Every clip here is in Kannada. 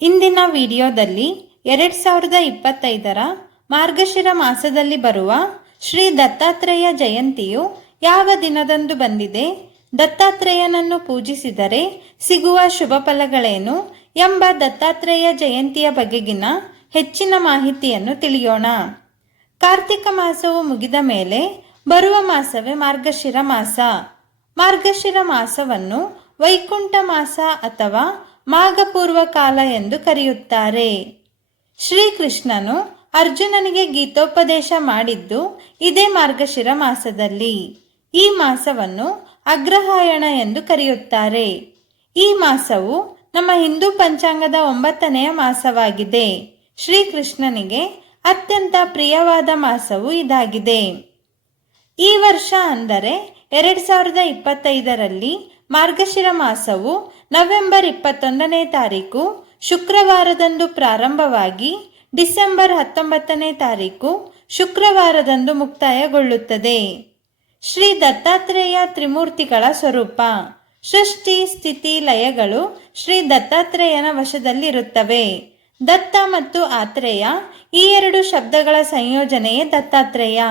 ಇಂದಿನ ವಿಡಿಯೋದಲ್ಲಿ ಎರಡು ಸಾವಿರದ ಇಪ್ಪತ್ತೈದರ ಮಾರ್ಗಶಿರ ಮಾಸದಲ್ಲಿ ಬರುವ ಶ್ರೀ ದತ್ತಾತ್ರೇಯ ಜಯಂತಿಯು ಯಾವ ದಿನದಂದು ಬಂದಿದೆ? ದತ್ತಾತ್ರೇಯನನ್ನು ಪೂಜಿಸಿದರೆ ಸಿಗುವ ಶುಭ ಫಲಗಳೇನು? ಎಂಬ ದತ್ತಾತ್ರೇಯ ಜಯಂತಿಯ ಬಗೆಗಿನ ಹೆಚ್ಚಿನ ಮಾಹಿತಿಯನ್ನು ತಿಳಿಯೋಣ. ಕಾರ್ತಿಕ ಮಾಸವು ಮುಗಿದ ಮೇಲೆ ಬರುವ ಮಾಸವೇ ಮಾರ್ಗಶಿರ ಮಾಸ. ಮಾರ್ಗಶಿರ ಮಾಸವನ್ನು ವೈಕುಂಠ ಮಾಸ ಅಥವಾ ಮಾಘಪೂರ್ವ ಕಾಲ ಎಂದು ಕರೆಯುತ್ತಾರೆ. ಶ್ರೀಕೃಷ್ಣನು ಅರ್ಜುನನಿಗೆ ಗೀತೋಪದೇಶ ಮಾಡಿದ್ದು ಇದೇ ಮಾರ್ಗಶಿರ ಮಾಸದಲ್ಲಿ. ಈ ಮಾಸವನ್ನು ಅಗ್ರಹಾಯಣ ಎಂದು ಕರೆಯುತ್ತಾರೆ. ಈ ಮಾಸವು ನಮ್ಮ ಹಿಂದೂ ಪಂಚಾಂಗದ ಒಂಬತ್ತನೆಯ ಮಾಸವಾಗಿದೆ. ಶ್ರೀಕೃಷ್ಣನಿಗೆ ಅತ್ಯಂತ ಪ್ರಿಯವಾದ ಮಾಸವು ಇದಾಗಿದೆ. ಈ ವರ್ಷ ಅಂದರೆ ಎರಡು ಸಾವಿರದ ಇಪ್ಪತ್ತೈದರಲ್ಲಿ ಮಾರ್ಗಶಿರ ಮಾಸವು ನವೆಂಬರ್ ಇಪ್ಪತ್ತೊಂದನೇ ತಾರೀಕು, ಶುಕ್ರವಾರದಂದು ಪ್ರಾರಂಭವಾಗಿ ಡಿಸೆಂಬರ್ ಹತ್ತೊಂಬತ್ತನೇ ತಾರೀಕು ಶುಕ್ರವಾರದಂದು ಮುಕ್ತಾಯಗೊಳ್ಳುತ್ತದೆ. ಶ್ರೀ ದತ್ತಾತ್ರೇಯ ತ್ರಿಮೂರ್ತಿಗಳ ಸ್ವರೂಪ. ಸೃಷ್ಟಿ, ಸ್ಥಿತಿ, ಲಯಗಳು ಶ್ರೀ ದತ್ತಾತ್ರೇಯನ ವಶದಲ್ಲಿರುತ್ತವೆ. ದತ್ತ ಮತ್ತು ಆತ್ರೇಯ ಈ ಎರಡು ಶಬ್ದಗಳ ಸಂಯೋಜನೆಯೇ ದತ್ತಾತ್ರೇಯ.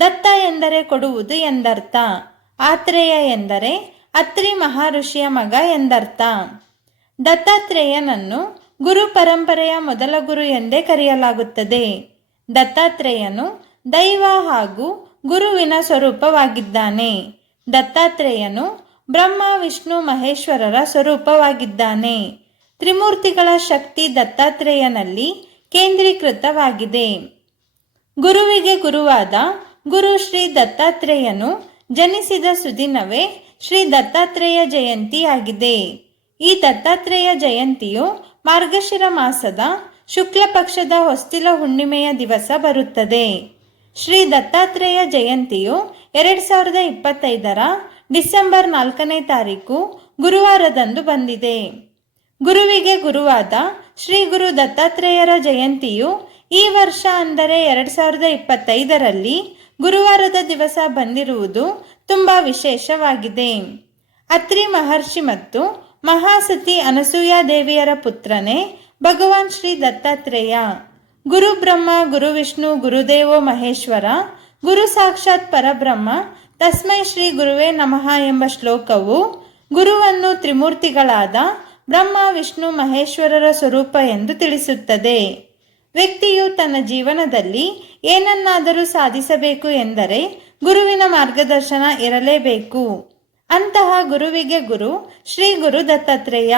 ದತ್ತ ಎಂದರೆ ಕೊಡುವುದು ಎಂದರ್ಥ. ಆತ್ರೇಯ ಎಂದರೆ ಅತ್ರಿ ಮಹರ್ಷಿಯ ಮಗ ಎಂದರ್ಥ. ದತ್ತಾತ್ರೇಯನನ್ನು ಗುರು ಪರಂಪರೆಯ ಮೊದಲ ಗುರು ಎಂದೇ ಕರೆಯಲಾಗುತ್ತದೆ. ದತ್ತಾತ್ರೇಯನು ದೈವ ಹಾಗೂ ಗುರುವಿನ ಸ್ವರೂಪವಾಗಿದ್ದಾನೆ. ದತ್ತಾತ್ರೇಯನು ಬ್ರಹ್ಮ, ವಿಷ್ಣು, ಮಹೇಶ್ವರರ ಸ್ವರೂಪವಾಗಿದ್ದಾನೆ. ತ್ರಿಮೂರ್ತಿಗಳ ಶಕ್ತಿ ದತ್ತಾತ್ರೇಯನಲ್ಲಿ ಕೇಂದ್ರೀಕೃತವಾಗಿದೆ. ಗುರುವಿಗೆ ಗುರುವಾದ ಗುರು ಶ್ರೀ ದತ್ತಾತ್ರೇಯನು ಜನಿಸಿದ ಸುದಿನವೇ ಶ್ರೀ ದತ್ತಾತ್ರೇಯ ಜಯಂತಿಯಾಗಿದೆ ಈ ದತ್ತಾತ್ರೇಯ ಜಯಂತಿಯು ಮಾರ್ಗಶಿರ ಮಾಸದ ಶುಕ್ಲ ಪಕ್ಷದ ಹೊಸ್ತಿಲ ಹುಣ್ಣಿಮೆಯ ದಿವಸ ಬರುತ್ತದೆ. ಶ್ರೀ ದತ್ತಾತ್ರೇಯ ಜಯಂತಿಯು ಎರಡು ಸಾವಿರದ ಇಪ್ಪತ್ತೈದರ ಡಿಸೆಂಬರ್ ನಾಲ್ಕನೇ ತಾರೀಕು ಗುರುವಾರದಂದು ಬಂದಿದೆ. ಗುರುವಿಗೆ ಗುರುವಾದ ಶ್ರೀ ಗುರು ದತ್ತಾತ್ರೇಯರ ಜಯಂತಿಯು ಈ ವರ್ಷ ಅಂದರೆ ಎರಡು ಸಾವಿರದ ಇಪ್ಪತ್ತೈದರಲ್ಲಿ ಗುರುವಾರದ ದಿವಸ ಬಂದಿರುವುದು ತುಂಬ ವಿಶೇಷವಾಗಿದೆ. ಅತ್ರಿ ಮಹರ್ಷಿ ಮತ್ತು ಮಹಾಸತಿ ಅನಸೂಯ ದೇವಿಯರ ಪುತ್ರನೇ ಭಗವಾನ್ ಶ್ರೀ ದತ್ತಾತ್ರೇಯ. ಗುರು ಬ್ರಹ್ಮ, ಗುರು ವಿಷ್ಣು ಗುರುದೇವೋ ಮಹೇಶ್ವರ, ಗುರು ಸಾಕ್ಷಾತ್ ಪರಬ್ರಹ್ಮ, ತಸ್ಮೈ ಶ್ರೀ ಗುರುವೇ ನಮಃ ಎಂಬ ಶ್ಲೋಕವು ಗುರುವನ್ನು ತ್ರಿಮೂರ್ತಿಗಳಾದ ಬ್ರಹ್ಮ, ವಿಷ್ಣು, ಮಹೇಶ್ವರರ ಸ್ವರೂಪ ಎಂದು ತಿಳಿಸುತ್ತದೆ. ವ್ಯಕ್ತಿಯು ತನ್ನ ಜೀವನದಲ್ಲಿ ಏನನ್ನಾದರೂ ಸಾಧಿಸಬೇಕು ಎಂದರೆ ಗುರುವಿನ ಮಾರ್ಗದರ್ಶನ ಇರಲೇಬೇಕು. ಅಂತಹ ಗುರುವಿಗೆ ಗುರು ಶ್ರೀ ಗುರು ದತ್ತಾತ್ರೇಯ.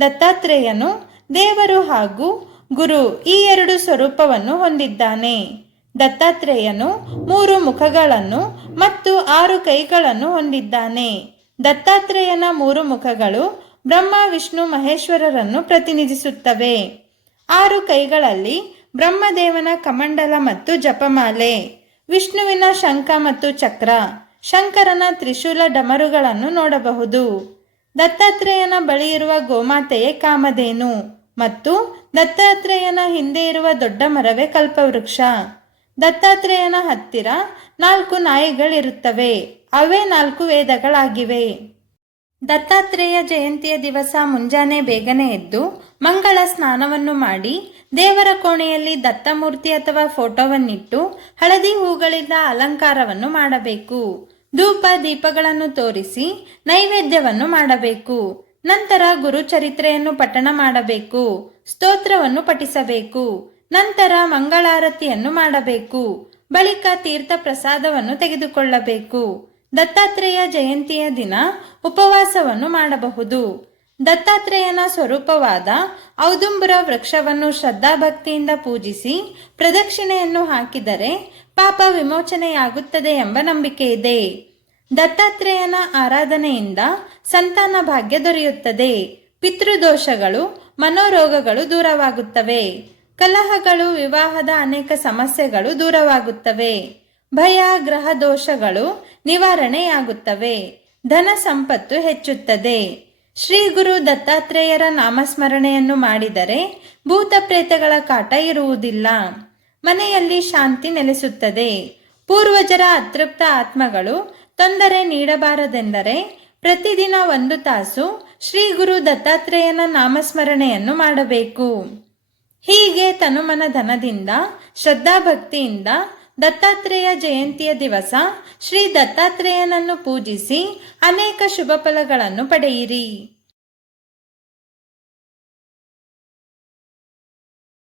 ದತ್ತಾತ್ರೇಯನು ದೇವರು ಹಾಗೂ ಗುರು ಈ ಎರಡು ಸ್ವರೂಪವನ್ನು ಹೊಂದಿದ್ದಾನೆ. ದತ್ತಾತ್ರೇಯನು ಮೂರು ಮುಖಗಳನ್ನು ಮತ್ತು ಆರು ಕೈಗಳನ್ನು ಹೊಂದಿದ್ದಾನೆ. ದತ್ತಾತ್ರೇಯನ ಮೂರು ಮುಖಗಳು ಬ್ರಹ್ಮ, ವಿಷ್ಣು, ಮಹೇಶ್ವರರನ್ನು ಪ್ರತಿನಿಧಿಸುತ್ತವೆ. ಆರು ಕೈಗಳಲ್ಲಿ ಬ್ರಹ್ಮದೇವನ ಕಮಂಡಲ ಮತ್ತು ಜಪಮಾಲೆ. ವಿಷ್ಣುವಿನ ಶಂಖ ಮತ್ತು ಚಕ್ರ. ಶಂಕರನ ತ್ರಿಶೂಲ ಡಮರುಗಳನ್ನು ನೋಡಬಹುದು. ದತ್ತಾತ್ರೇಯನ ಬಳಿ ಇರುವ ಗೋಮಾತೆಯೇ ಕಾಮಧೇನು ಮತ್ತು ದತ್ತಾತ್ರೇಯನ ಹಿಂದೆ ಇರುವ ದೊಡ್ಡ ಮರವೇ ಕಲ್ಪವೃಕ್ಷ. ದತ್ತಾತ್ರೇಯನ ಹತ್ತಿರ ನಾಲ್ಕು ನಾಯಿಗಳಿರುತ್ತವೆ. ಅವೇ ನಾಲ್ಕು ವೇದಗಳಾಗಿವೆ. ದತ್ತಾತ್ರೇಯ ಜಯಂತಿಯ ದಿವಸ ಮುಂಜಾನೆ ಬೇಗನೆ ಎದ್ದು ಮಂಗಳ ಸ್ನಾನವನ್ನು ಮಾಡಿ ದೇವರ ಕೋಣೆಯಲ್ಲಿ ದತ್ತಮೂರ್ತಿ ಅಥವಾ ಫೋಟೋವನ್ನಿಟ್ಟು ಹಳದಿ ಹೂಗಳಿಂದ ಅಲಂಕಾರವನ್ನು ಮಾಡಬೇಕು. ಧೂಪ ದೀಪಗಳನ್ನು ತೋರಿಸಿ ನೈವೇದ್ಯವನ್ನು ಮಾಡಬೇಕು. ನಂತರ ಗುರುಚರಿತ್ರೆಯನ್ನು ಪಠಣ ಮಾಡಬೇಕು. ಸ್ತೋತ್ರವನ್ನು ಪಠಿಸಬೇಕು. ನಂತರ ಮಂಗಳಾರತಿಯನ್ನು ಮಾಡಬೇಕು. ಬಳಿಕ ತೀರ್ಥ ಪ್ರಸಾದವನ್ನು ತೆಗೆದುಕೊಳ್ಳಬೇಕು. ದತ್ತಾತ್ರೇಯ ಜಯಂತಿಯ ದಿನ ಉಪವಾಸವನ್ನು ಮಾಡಬಹುದು. ದತ್ತಾತ್ರೇಯನ ಸ್ವರೂಪವಾದ ಔದುಂಬರ ವೃಕ್ಷವನ್ನು ಶ್ರದ್ಧಾಭಕ್ತಿಯಿಂದ ಪೂಜಿಸಿ ಪ್ರದಕ್ಷಿಣೆಯನ್ನು ಹಾಕಿದರೆ ಪಾಪ ವಿಮೋಚನೆಯಾಗುತ್ತದೆ ಎಂಬ ನಂಬಿಕೆ ಇದೆ. ದತ್ತಾತ್ರೇಯನ ಆರಾಧನೆಯಿಂದ ಸಂತಾನ ಭಾಗ್ಯ ದೊರೆಯುತ್ತದೆ. ಪಿತೃದೋಷಗಳು, ಮನೋರೋಗಗಳು ದೂರವಾಗುತ್ತವೆ. ಕಲಹಗಳು, ವಿವಾಹದ ಅನೇಕ ಸಮಸ್ಯೆಗಳು ದೂರವಾಗುತ್ತವೆ. ಭಯ ಗ್ರಹ ದೋಷಗಳು ನಿವಾರಣೆಯಾಗುತ್ತವೆ. ಧನ ಸಂಪತ್ತು ಹೆಚ್ಚುತ್ತದೆ. ಶ್ರೀ ಗುರು ದತ್ತಾತ್ರೇಯರ ನಾಮಸ್ಮರಣೆಯನ್ನು ಮಾಡಿದರೆ ಭೂತ ಪ್ರೇತಗಳ ಕಾಟ ಇರುವುದಿಲ್ಲ. ಮನೆಯಲ್ಲಿ ಶಾಂತಿ ನೆಲೆಸುತ್ತದೆ. ಪೂರ್ವಜರ ಅತೃಪ್ತ ಆತ್ಮಗಳು ತೊಂದರೆ ನೀಡಬಾರದೆಂದರೆ ಪ್ರತಿದಿನ ಒಂದು ತಾಸು ಶ್ರೀ ಗುರು ದತ್ತಾತ್ರೇಯನ ನಾಮಸ್ಮರಣೆಯನ್ನು ಮಾಡಬೇಕು. ಹೀಗೆ ತನುಮನ ಧನದಿಂದ, ಶ್ರದ್ಧಾಭಕ್ತಿಯಿಂದ ದತ್ತಾತ್ರೇಯ ಜಯಂತಿಯ ದಿವಸ ಶ್ರೀ ದತ್ತಾತ್ರೇಯನನ್ನು ಪೂಜಿಸಿ ಅನೇಕ ಶುಭ ಫಲಗಳನ್ನು ಪಡೆಯಿರಿ.